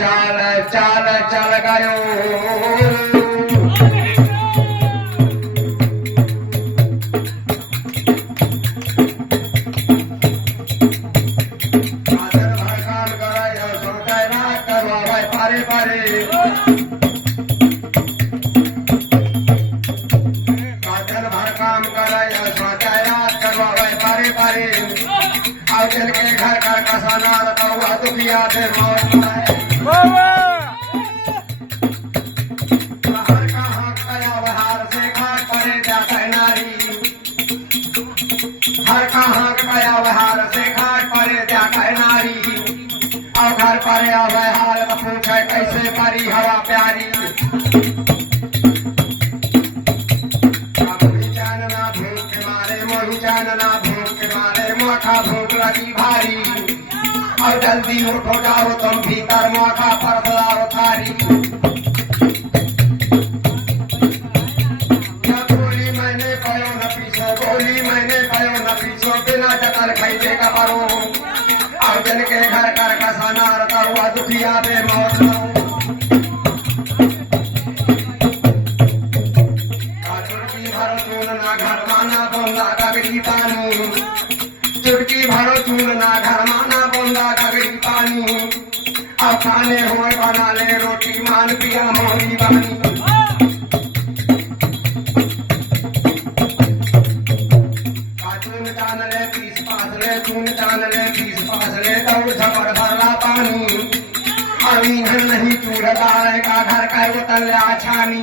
चाल चाल चल गयो पारे पारे काजल भर काम कराय सोचाया करवावे पारे पारे और चल के घर घर का सनार तो हुआ दुखिया से मौत बाहर का हाथ कया बहार से घाट परे जाता नारी हर का हाथ कया बहार से घाट परे जाता नारी और घर पर आवे हाल पूछे कैसे परी हवा प्यारी जानना भूख के मारे मोही जानना भूख के मारे मोखा भूख लगी भारी और जल्दी उठो जाओ तुम भीतर मोखा पर सदाओ थारी गोली मैंने कहो न पीछो गोली मैंने कहो न पीछो बिना जतन खैसे का परो और जन के घर कर का साना रता हुआ दुखिया पे मौत चुटकी भरो चून ना घर माना बोंदा गगरी पानी चुटकी भरो चून ना घर माना बोंदा गगरी पानी और खाने हुए बना ले रोटी मान पिया मोरी बानी चून जान ले पीस पास ले चून जान ले पीस पास ले दौड़ झपड़ भरला पानी अभी नहीं चूल्हा डाले का घर का उतल छानी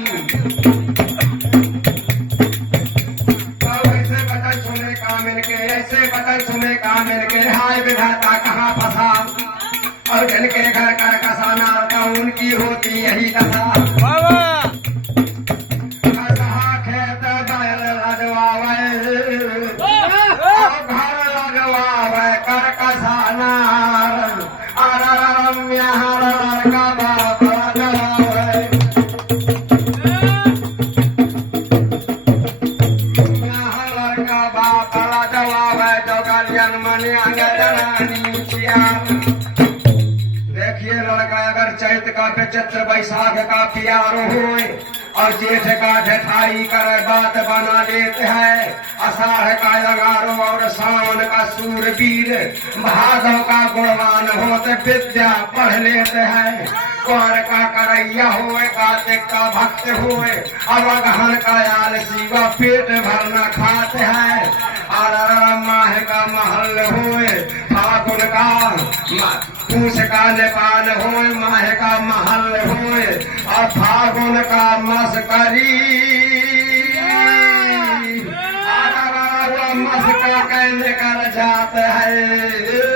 ऐसे बदल सुने का मिलके ऐसे बदल सुने का मिलके हाय विधाता कहाँ फंसा और जन के घर कर कसाना का उनकी होती यही दशा खेत बैल लगवावे घर लगवावे कर कसाना का बाप लगवावे का बाप लगवावे जोगलियन मनी अंगजनानी देखिए लड़का अगर चैत का चैत्र बैसाख का प्यारो होए और जेठ का जेठाई करे बात बना लेते हैं आषाढ़ का लगारो और सावन का सूरवीर भादव का गुणवान होते विद्या पढ़ लेते हैं कौर का करैया हुए कार्तिक का भक्त हुए और अगहन का आलसी व पेट भरना खाते हैं और माह का महल हुए फागुन का पूछ का नेपाल हुए माह का महल हुए और फागुन का मस्करी मस्का कहने कर जाते हैं